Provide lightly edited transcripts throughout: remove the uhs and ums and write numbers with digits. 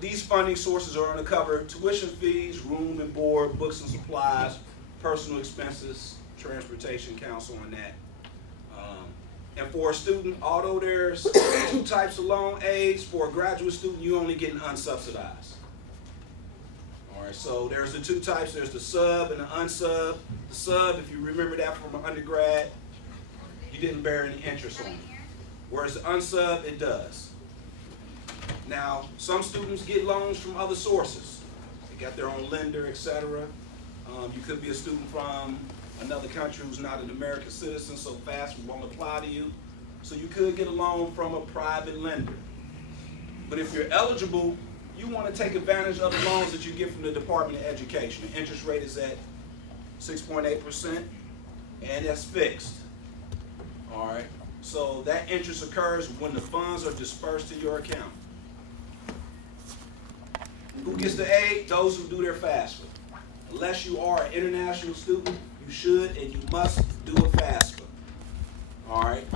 These funding sources are going to cover tuition fees, room and board, books and supplies, personal expenses, transportation counts on that. And for a student, although there's two types of loan aids, for a graduate student, you only getting unsubsidized. All right, so there's the two types. There's the sub and the unsub. The sub, if you remember that from undergrad, you didn't bear any interest on it. Whereas the unsub, it does. Now, some students get loans from other sources. They got their own lender, etc. You could be a student from another country who's not an American citizen, so FAFSA won't apply to you. So you could get a loan from a private lender. But if you're eligible, you want to take advantage of the loans that you get from the Department of Education. The interest rate is at 6.8%, and that's fixed. All right. So that interest occurs when the funds are dispersed to your account. Who gets the aid? Those who do their FAFSA. Unless you are an international student, you should and you must do a FAFSA. All right.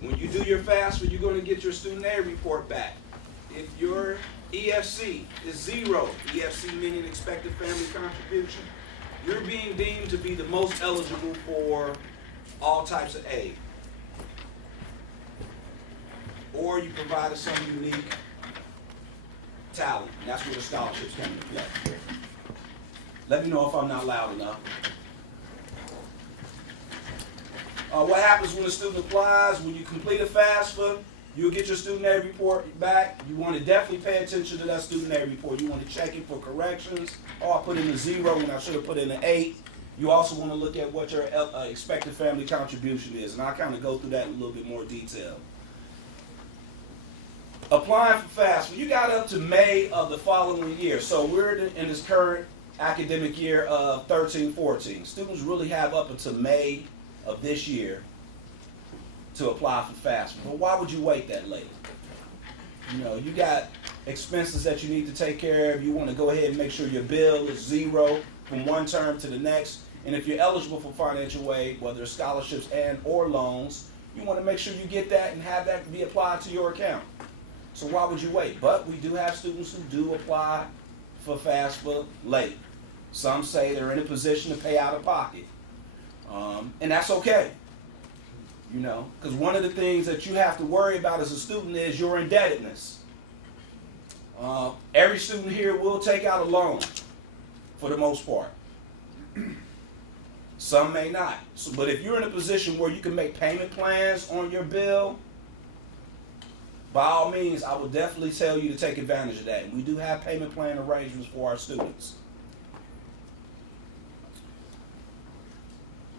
When you do your FAFSA, you're going to get your student aid report back. If your EFC is 0, EFC meaning expected family contribution, you're being deemed to be the most eligible for all types of aid. Or you provided some unique talent, and that's where the scholarships come into play. Let me know if I'm not loud enough. What happens when a student applies? When you complete a FAFSA, you'll get your student aid report back. You want to definitely pay attention to that student aid report. You want to check it for corrections. Oh, I put in a 0 when I should have put in an 8. You also want to look at what your expected family contribution is, and I'll kind of go through that in a little bit more detail. Applying for FAFSA, you got up to May of the following year. So we're in this current academic year of 13-14. Students really have up until May of this year to apply for FAFSA. But why would you wait that late? You know, you got expenses that you need to take care of. You want to go ahead and make sure your bill is 0 from one term to the next. And if you're eligible for financial aid, whether it's scholarships and or loans, you want to make sure you get that and have that be applied to your account. So why would you wait? But we do have students who do apply for FAFSA late. Some say they're in a position to pay out of pocket. And that's okay. You know, because one of the things that you have to worry about as a student is your indebtedness. Every student here will take out a loan for the most part. Some may not. So, but if you're in a position where you can make payment plans on your bill, by all means, I would definitely tell you to take advantage of that. And we do have payment plan arrangements for our students.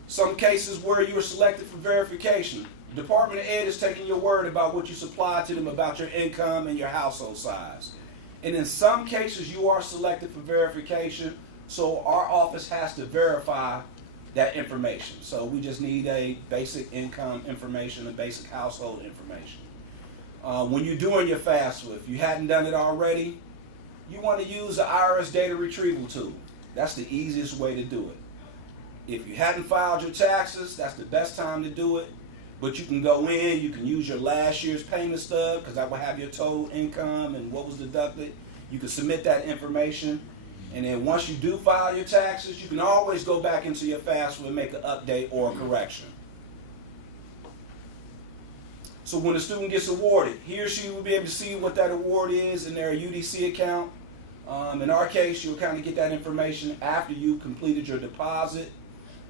Some cases where you are selected for verification. The Department of Ed is taking your word about what you supply to them about your income and your household size. And in some cases, you are selected for verification, so our office has to verify that information. So we just need a basic income information and basic household information. When you're doing your FAFSA, if you hadn't done it already, you want to use the IRS data retrieval tool. That's the easiest way to do it. If you hadn't filed your taxes, that's the best time to do it. But you can go in, you can use your last year's payment stub, because that will have your total income and what was deducted. You can submit that information. And then once you do file your taxes, you can always go back into your FAFSA and make an update or a correction. So when a student gets awarded, he or she will be able to see what that award is in their UDC account. In our case, you'll kind of get that information after you've completed your deposit,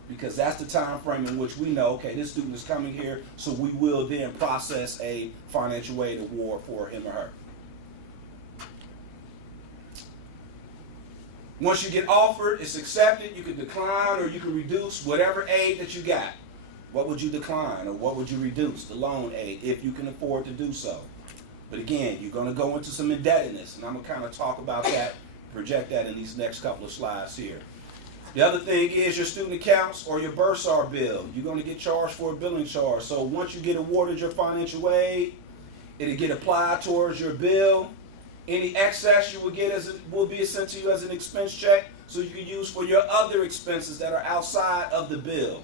because that's the time frame in which we know, okay, this student is coming here, so we will then process a financial aid award for him or her. Once you get offered, it's accepted, you can decline or you can reduce whatever aid that you got. What would you decline or what would you reduce? The loan aid, if you can afford to do so. But again, you're going to go into some indebtedness, and I'm going to kind of talk about that, project that in these next couple of slides here. The other thing is your student accounts or your bursar bill. You're going to get charged for a billing charge. So once you get awarded your financial aid, it'll get applied towards your bill. Any excess you will get will be sent to you as an expense check, so you can use for your other expenses that are outside of the bill.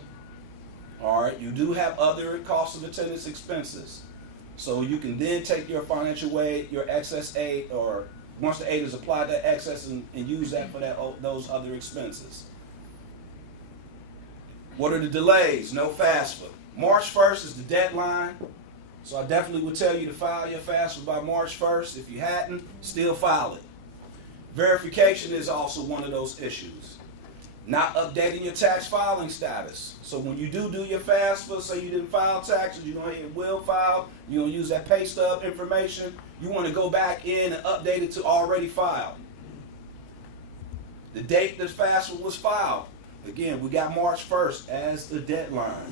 All right, you do have other cost of attendance expenses. So you can then take your financial aid, your excess aid, or once the aid is applied, that excess, and use that for those other expenses. What are the delays? No FAFSA. March 1st is the deadline. So I definitely would tell you to file your FAFSA by March 1st. If you hadn't, still file it. Verification is also one of those issues. Not updating your tax filing status. So when you do your FAFSA, say you didn't file taxes, you're going to hit will file, you're going to use that pay stub information, you want to go back in and update it to already filed. The date that FAFSA was filed, again, we got March 1st as the deadline.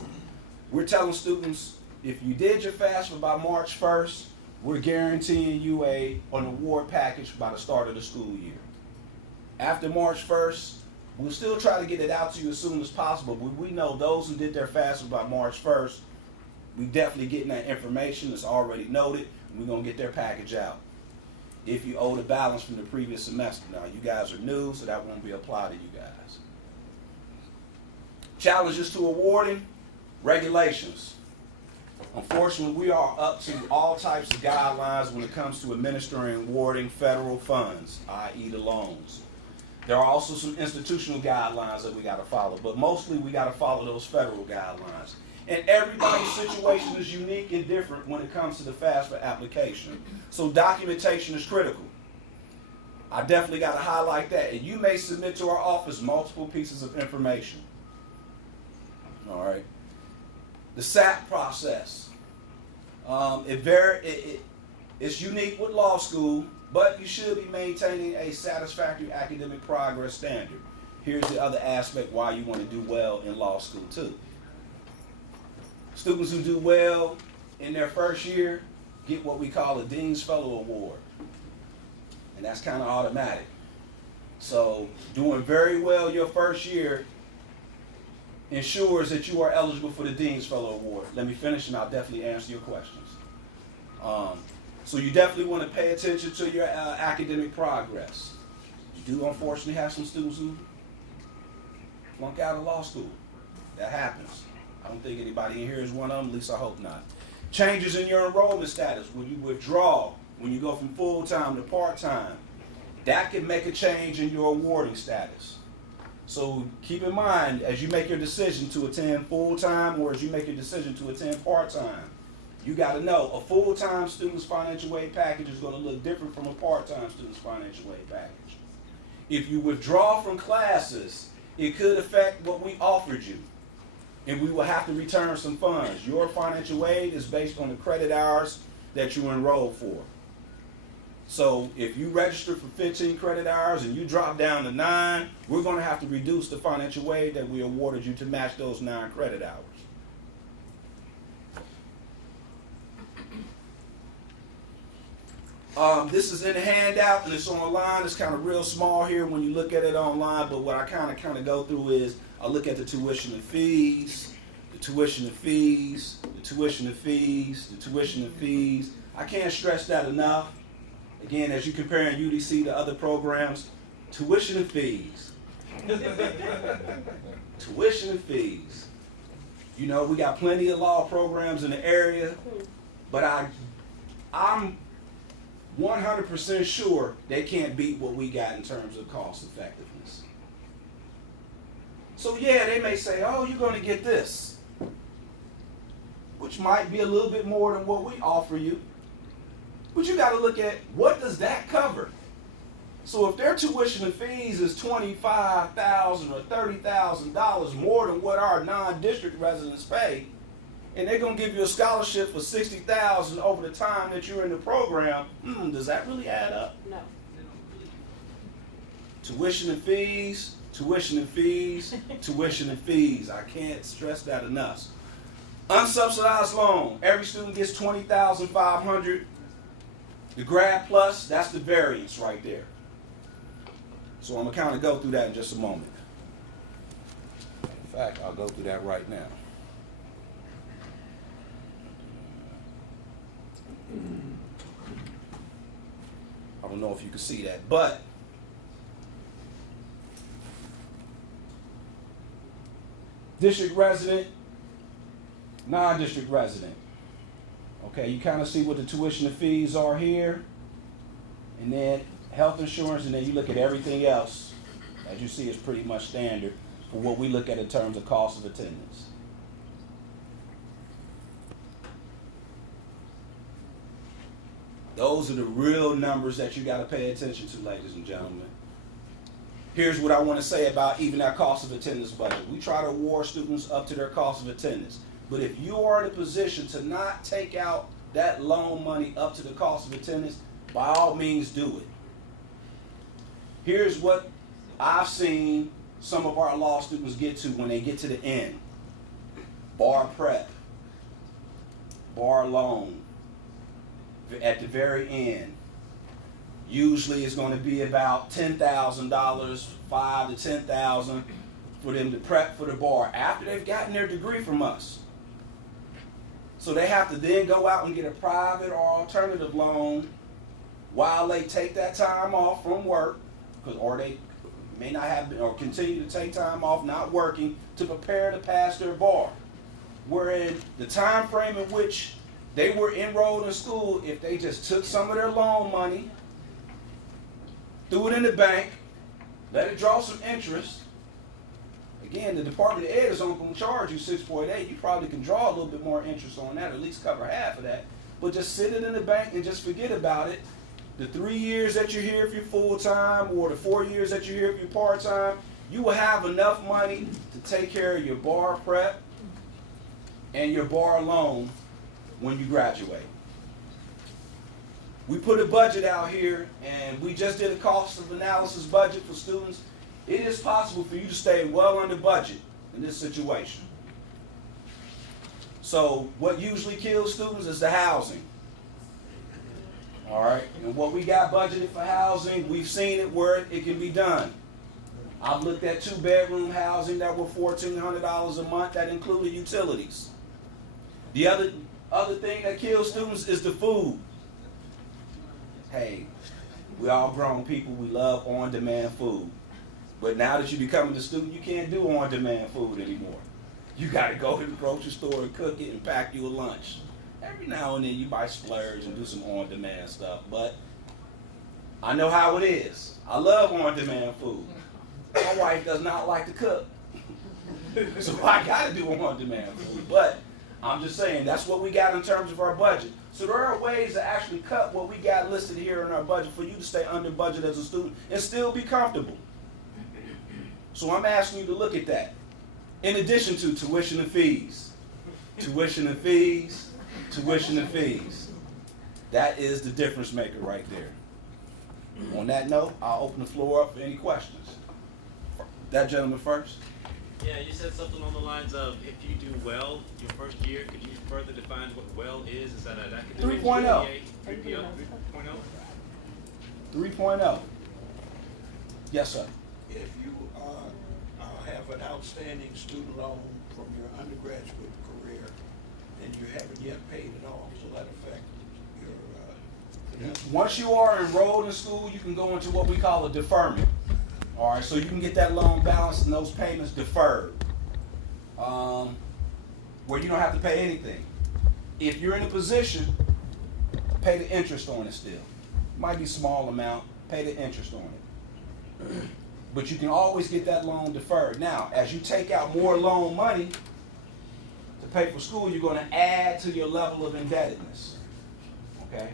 We're telling students, if you did your FAFSA by March 1st, we're guaranteeing you an award package by the start of the school year. After March 1st, we'll still try to get it out to you as soon as possible, but we know those who did their FAFSA by March 1st, we definitely getting that information that's already noted, and we're going to get their package out. If you owe the balance from the previous semester. Now, you guys are new, so that won't be applied to you guys. Challenges to awarding, regulations. Unfortunately, we are up to all types of guidelines when it comes to administering and awarding federal funds, i.e. the loans. There are also some institutional guidelines that we got to follow, but mostly we got to follow those federal guidelines. And everybody's situation is unique and different when it comes to the FAFSA application. So documentation is critical. I definitely got to highlight that. And you may submit to our office multiple pieces of information. All right. The SAP process. It's unique with law school, but you should be maintaining a satisfactory academic progress standard. Here's the other aspect why you want to do well in law school too. Students who do well in their first year get what we call a Dean's Fellow Award. And that's kind of automatic. So doing very well your first year ensures that you are eligible for the Dean's Fellow Award. Let me finish and I'll definitely answer your questions. So you definitely want to pay attention to your academic progress. You do unfortunately have some students who flunk out of law school. That happens. I don't think anybody in here is one of them, at least I hope not. Changes in your enrollment status, when you withdraw, when you go from full-time to part-time, that can make a change in your awarding status. So keep in mind, as you make your decision to attend full-time or as you make your decision to attend part-time, you got to know a full-time student's financial aid package is going to look different from a part-time student's financial aid package. If you withdraw from classes, it could affect what we offered you, and we will have to return some funds. Your financial aid is based on the credit hours that you enrolled for. So if you register for 15 credit hours and you drop down to 9, we're going to have to reduce the financial aid that we awarded you to match those 9 credit hours. This is in the handout and it's online. It's kind of real small here when you look at it online, but what I kind of go through is I look at the tuition and fees, the tuition and fees, the tuition and fees, the tuition and fees. I can't stress that enough. Again, as you're comparing UDC to other programs, tuition and fees. Tuition and fees. You know, we got plenty of law programs in the area, but I'm 100% sure they can't beat what we got in terms of cost effectiveness. So yeah, they may say, oh, you're going to get this, which might be a little bit more than what we offer you. But you got to look at what does that cover. So if their tuition and fees is $25,000 or $30,000 more than what our non-district residents pay, and they're going to give you a scholarship for $60,000 over the time that you're in the program, does that really add up? No. Tuition and fees, tuition and fees, tuition and fees. I can't stress that enough. Unsubsidized loan. Every student gets $20,500. The grad plus, that's the variance right there. So I'm going to kind of go through that in just a moment. In fact, I'll go through that right now. I don't know if you can see that, but district resident, non-district resident. Okay, you kind of see what the tuition and fees are here, and then health insurance, and then you look at everything else. As you see, it's pretty much standard for what we look at in terms of cost of attendance. Those are the real numbers that you got to pay attention to, ladies and gentlemen. Here's what I want to say about even our cost of attendance budget. We try to award students up to their cost of attendance. But if you are in a position to not take out that loan money up to the cost of attendance, by all means do it. Here's what I've seen some of our law students get to when they get to the end. Bar prep, bar loan, at the very end. Usually it's going to be about $10,000, $5,000 to $10,000 for them to prep for the bar after they've gotten their degree from us. So they have to then go out and get a private or alternative loan while they take that time off from work, or they may not have been, or continue to take time off not working to prepare to pass their bar. Wherein the time frame in which they were enrolled in school, if they just took some of their loan money, threw it in the bank, let it draw some interest. Again, the Department of Ed is only going to charge you 6.8. You probably can draw a little bit more interest on that, or at least cover half of that. But just sit it in the bank and just forget about it. The 3 years that you're here if you're full-time, or the 4 years that you're here if you're part-time, you will have enough money to take care of your bar prep and your bar loan when you graduate. We put a budget out here, and we just did a cost of analysis budget for students. It is possible for you to stay well under budget in this situation. So what usually kills students is the housing. All right, and what we got budgeted for housing, we've seen it where it can be done. I've looked at 2-bedroom housing that were $1,400 a month that included utilities. The other thing that kills students is the food. Hey, we all grown people, we love on-demand food. But now that you're becoming a student, you can't do on-demand food anymore. You got to go to the grocery store and cook it and pack you a lunch. Every now and then you might splurge and do some on-demand stuff, but I know how it is. I love on-demand food. My wife does not like to cook, so I got to do on-demand food. But I'm just saying, that's what we got in terms of our budget. So there are ways to actually cut what we got listed here in our budget for you to stay under budget as a student and still be comfortable. So I'm asking you to look at that. In addition to tuition and fees. Tuition and fees. Tuition and fees. That is the difference maker right there. On that note, I'll open the floor up for any questions. That gentleman first. Yeah, you said something on the lines of if you do well your first year, could you further define what well is? Is that an academic 3.0. GPA? 3.0? 3.0. Yes, sir. If you have an outstanding student loan from your undergraduate career and you haven't yet paid it off, so that affects your Once you are enrolled in school, you can go into what we call a deferment. All right, so you can get that loan balance and those payments deferred, where you don't have to pay anything. If you're in a position, pay the interest on it still. It might be a small amount, pay the interest on it. But you can always get that loan deferred. Now, as you take out more loan money to pay for school, you're going to add to your level of indebtedness. Okay?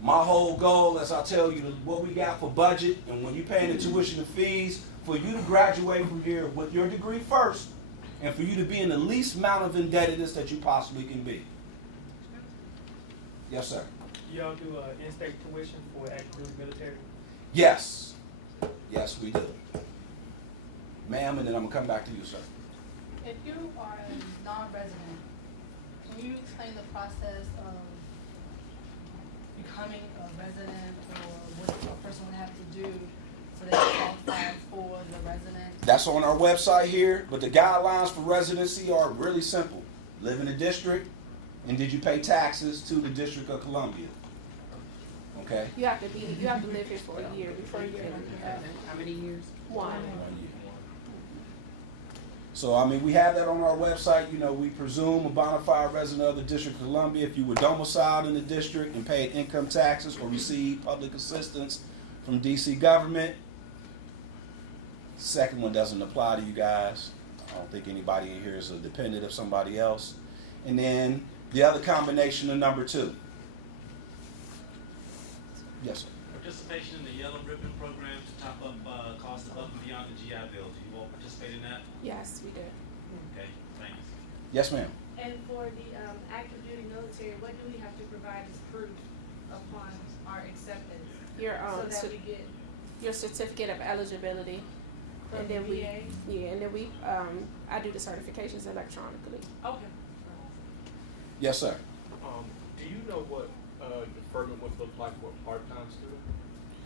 My whole goal, as I tell you, what we got for budget, and when you're paying the tuition and fees, for you to graduate from here with your degree first, and for you to be in the least amount of indebtedness that you possibly can be. Yes, sir. Do y'all do in-state tuition for active duty military? Yes. Yes, we do. Ma'am, and then I'm going to come back to you, sir. If you are a non-resident, can you explain the process of becoming a resident, or what a person would have to do so they can qualify for the resident? That's on our website here, but the guidelines for residency are really simple. Live in the district, and did you pay taxes to the District of Columbia? Okay? You have to live here for a year before you get under that. How many years? 1. 1 year. So, I mean, we have that on our website. You know, we presume a bona fide resident of the District of Columbia if you were domiciled in the district and paid income taxes or received public assistance from DC government. Second one doesn't apply to you guys. I don't think anybody in here is a dependent of somebody else. And then the other combination of number 2. Yes, sir. Participation in the Yellow Ribbon Program to top up costs above and beyond the GI Bill. Do you all participate in that? Yes, we did. Okay, thanks. Yes, ma'am. And for the active duty military, what do we have to provide as proof upon our acceptance? Your So that we get your certificate of eligibility, from and the then we VA? and then we I do the certifications electronically. Okay. Yes, sir. Do you know what deferment would look like for a part-time student?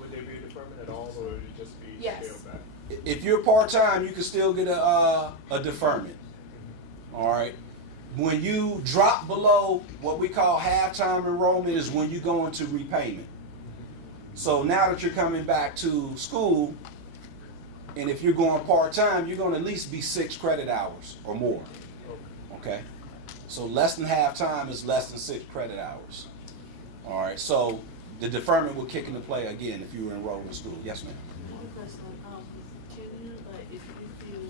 Would there be a deferment at all, or would it just be Yes. scaled back? If you're part-time, you can still get a deferment. All right. When you drop below what we call half-time enrollment is when you go into repayment. So now that you're coming back to school, and if you're going part-time, you're going to at least be 6 credit hours or more. Okay? So less than half-time is less than 6 credit hours. All right. So the deferment will kick into play again if you were enrolled in school. Yes, ma'am. One question, can you, like, if you feel,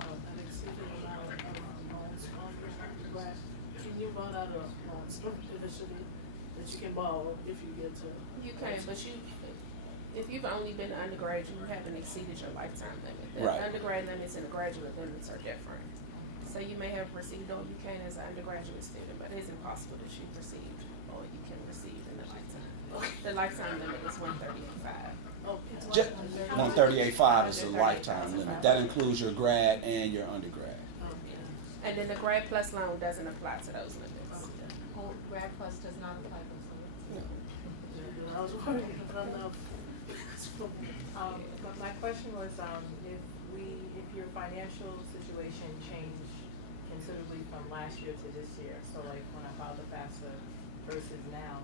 an exhibit amount of loans on your undergrad, can you run out of loans eventually that you can borrow if you get to? You can, but if you've only been an undergrad, you haven't exceeded your lifetime limit. The Right. undergrad limits and the graduate limits are different. So you may have received all you can as an undergraduate student, but it is impossible that you've received all you can receive in the lifetime. The lifetime limit is 138.5. Just 138.5 is the lifetime limit. That includes your grad and your undergrad. And then the grad plus loan doesn't apply to those limits. Grad Plus does not apply to those. I was wondering, if I don't know. But my question was, if your financial situation changed considerably from last year to this year, so like when I filed the FAFSA versus now,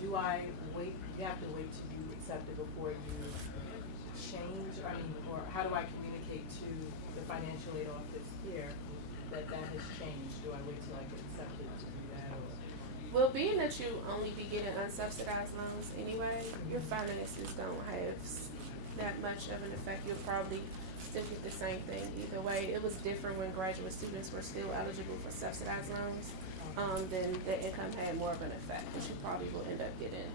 do I wait, you have to wait to be accepted before you change, or how do I communicate to the financial aid office here that has changed? Do I wait till I get accepted to do that, or? Well, being that you only be getting unsubsidized loans anyway, your finances don't have that much of an effect. You'll probably still get the same thing either way. It was different when graduate students were still eligible for subsidized loans. Then the income had more of an effect, but you probably will end up getting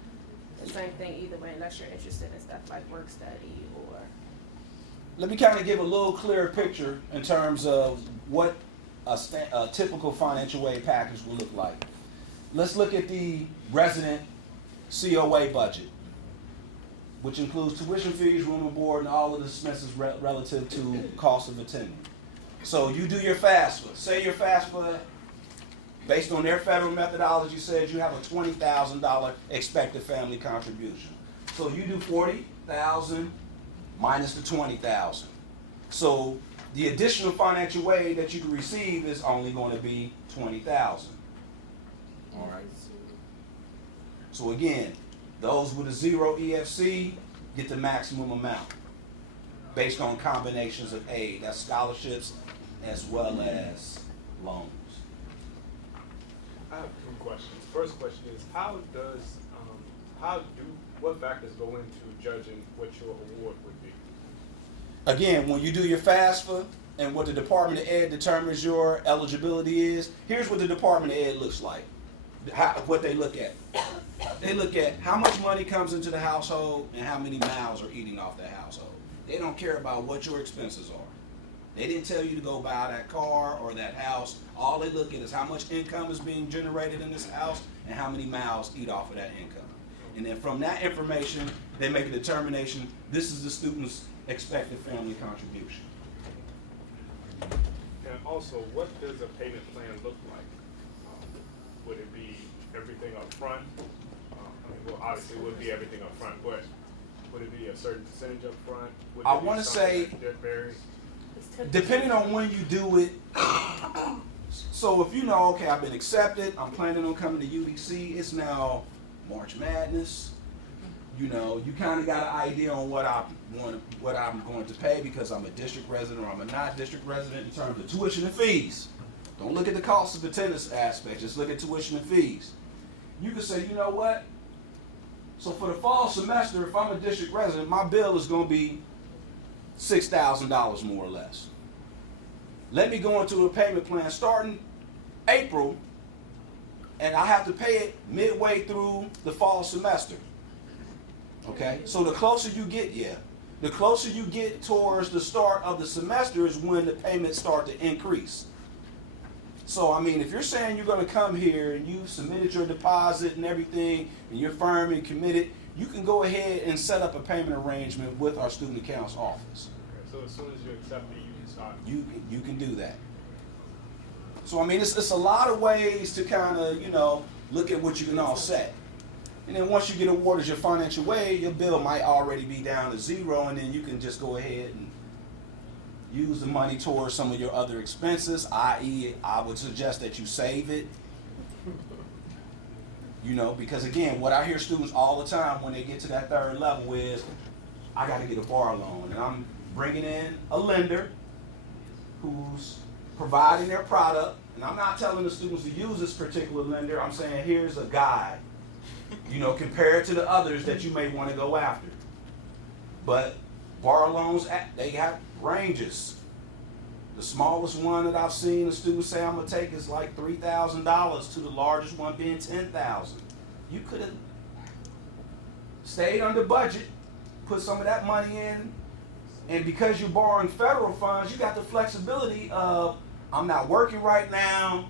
the same thing either way, unless you're interested in stuff like work study or. Let me kind of give a little clearer picture in terms of what a typical financial aid package will look like. Let's look at the resident COA budget, which includes tuition fees, room and board, and all of the expenses relative to cost of attending. So you do your FAFSA. Say your FAFSA, based on their federal methodology, says you have a $20,000 expected family contribution. So you do $40,000 minus the $20,000. So the additional financial aid that you can receive is only going to be $20,000. All right. So again, those with a 0 EFC get the maximum amount based on combinations of aid. That's scholarships as well as loans. I have 2 questions. First question is, what factors go into judging what your award would be? Again, when you do your FAFSA and what the Department of Ed determines your eligibility is, here's what the Department of Ed looks like. What they look at. They look at how much money comes into the household and how many mouths are eating off that household. They don't care about what your expenses are. They didn't tell you to go buy that car or that house. All they look at is how much income is being generated in this house and how many mouths eat off of that income. And then from that information, they make a determination, this is the student's expected family contribution. And also, what does a payment plan look like? Would it be everything up front? Well, obviously it would be everything up front, but would it be a certain percentage up front? Would I it be wanna something say- that varies? Depending on when you do it, so if you know, okay, I've been accepted, I'm planning on coming to UDC, it's now March Madness, You know, you kind of got an idea on what I'm going to pay because I'm a district resident or I'm a not district resident in terms of tuition and fees. Don't look at the cost of attendance aspect, just look at tuition and fees. You can say, you know what? So for the fall semester, if I'm a district resident, my bill is going to be $6,000 more or less. Let me go into a payment plan starting April, and I have to pay it midway through the fall semester. Okay, so the closer you get towards the start of the semester is when the payments start to increase. So, I mean, if you're saying you're going to come here and you've submitted your deposit and everything, and you're firm and committed, you can go ahead and set up a payment arrangement with our student accounts office. Okay, so as soon as you accept it, you can start. You can do that. So, I mean, it's a lot of ways to kind of, you know, look at what you can offset. And then once you get awarded your financial aid, your bill might already be down to zero, and then you can just go ahead and use the money towards some of your other expenses, i.e., I would suggest that you save it. You know, because again, what I hear students all the time when they get to that third level is, I got to get a bar loan. And I'm bringing in a lender who's providing their product. And I'm not telling the students to use this particular lender. I'm saying, here's a guide, you know, compared to the others that you may want to go after. But bar loans, they have ranges. The smallest one that I've seen a student say I'm going to take is like $3,000 to the largest one being $10,000. You could have stayed under budget, put some of that money in, and because you're borrowing federal funds, you got the flexibility of, I'm not working right now,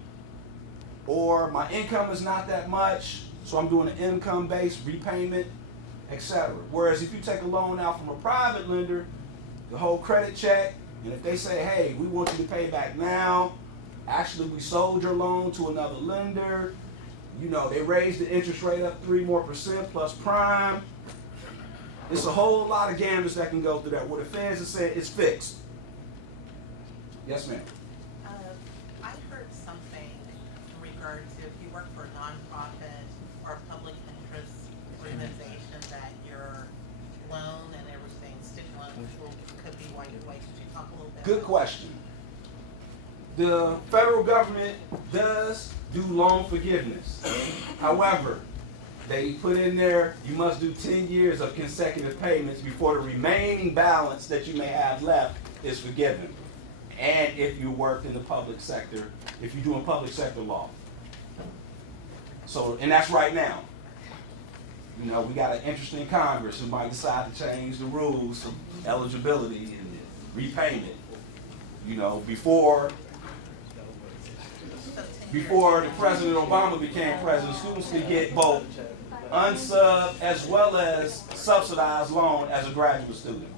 or my income is not that much, so I'm doing an income-based repayment, etc. Whereas if you take a loan out from a private lender, the whole credit check, and if they say, hey, we want you to pay back now, actually we sold your loan to another lender, you know, they raised the interest rate up 3% more plus prime. It's a whole lot of gambles that can go through that. Where the feds have said it's fixed. Yes, ma'am. I heard something in regards to if you work for a nonprofit or a public interest organization that your loan and everything, student loan could be wiped away. Could you talk a little bit? Good question. The federal government does do loan forgiveness. However, they put in there, you must do 10 years of consecutive payments before the remaining balance that you may have left is forgiven. And if you worked in the public sector, if you're doing public sector law. So, and that's right now. You know, we got an interesting Congress who might decide to change the rules of eligibility and repayment. You know, before the President Obama became president, students could get both unsub as well as subsidized loan as a graduate student.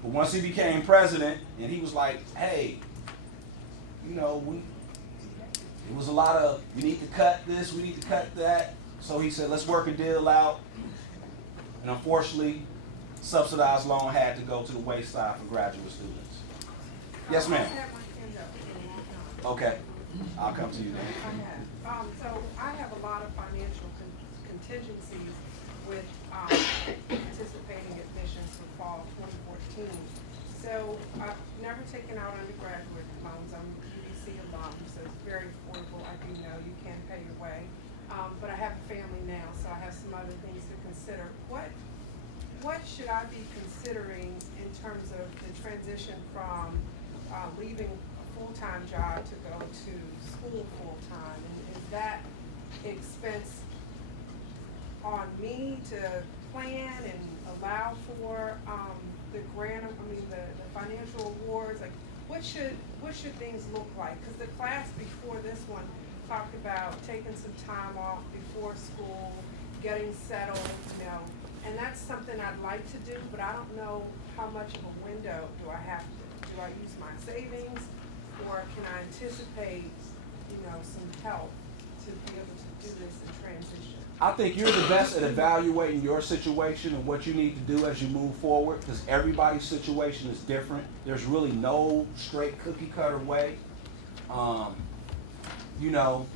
But once he became president, and he was like, hey, you know, it was a lot of, we need to cut this, we need to cut that. So he said, let's work a deal out. And unfortunately, subsidized loan had to go to the wayside for graduate students. Yes, ma'am. Okay. I'll come to you then. So I have a lot of financial contingencies with anticipating admissions for fall 2014. So I've never taken out undergraduate loans. I'm UDC alum, so it's very affordable. I do know you can pay your way. But I have a family now, so I have some other things to consider. What should I be considering in terms of the transition from leaving full-time job to go to school full-time, and is that expense on me to plan and allow for the grant, the financial awards? Like, what should things look like? Because the class before this one talked about taking some time off before school, getting settled, you know, and that's something I'd like to do, but I don't know how much of a window do I have to. Do I use my savings? Or can I anticipate, you know, some help to be able to do this in transition? I think you're the best at evaluating your situation and what you need to do as you move forward, because everybody's situation is different. There's really no straight cookie cutter way. You know,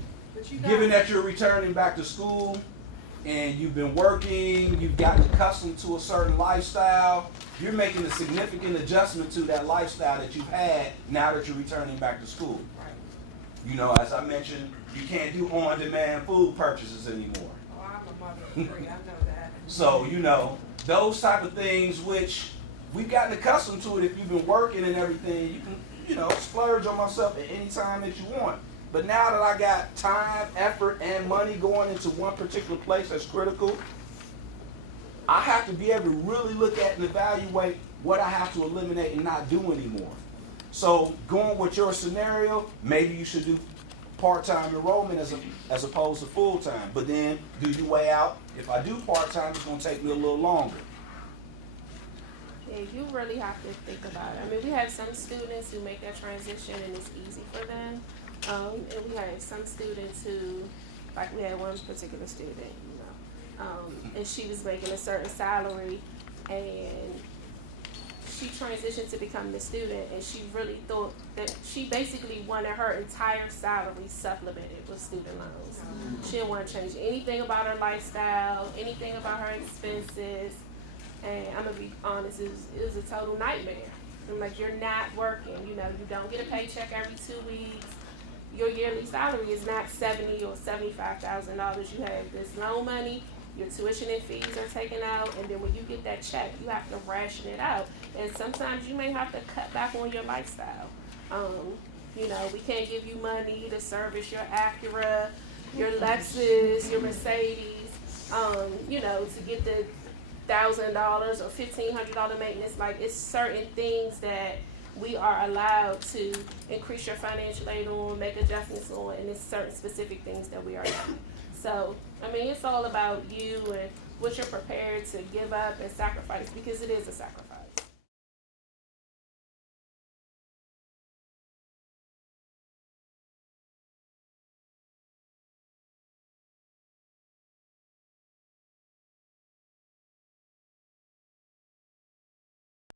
given that you're returning back to school, and you've been working, you've gotten accustomed to a certain lifestyle, you're making a significant adjustment to that lifestyle that you've had now that you're returning back to school. You know, as I mentioned, you can't do on-demand food purchases anymore. Oh, I'm a mother of three, I know that. So, you know, those type of things which we've gotten accustomed to it if you've been working and everything, you can, you know, splurge on myself at any time that you want. But now that I got time, effort, and money going into one particular place that's critical, I have to be able to really look at and evaluate what I have to eliminate and not do anymore. So going with your scenario, maybe you should do part-time enrollment as opposed to full-time. But then do you weigh out, if I do part-time, it's going to take me a little longer. Yeah, you really have to think about it. I mean, we have some students who make that transition and it's easy for them. And we have some students who, like we had one particular student, you know, and she was making a certain salary and she transitioned to become a student, and she really thought that she basically wanted her entire salary supplemented with student loans. She didn't want to change anything about her lifestyle, anything about her expenses, and I'm gonna be honest, it was a total nightmare. I'm like, you're not working, you know, you don't get a paycheck every 2 weeks. Your yearly salary is not $70,000 or $75,000. You have this loan money, your tuition and fees are taken out, and then when you get that check, you have to ration it out. And sometimes you may have to cut back on your lifestyle. You know, we can't give you money to service your Acura, your Lexus, your Mercedes, you know, to get the $1,000 or $1,500 maintenance. Like, it's certain things that we are allowed to increase your financial aid on, make adjustments on, and it's certain specific things that we are not. So, I mean, it's all about you and what you're prepared to give up and sacrifice, because it is a sacrifice.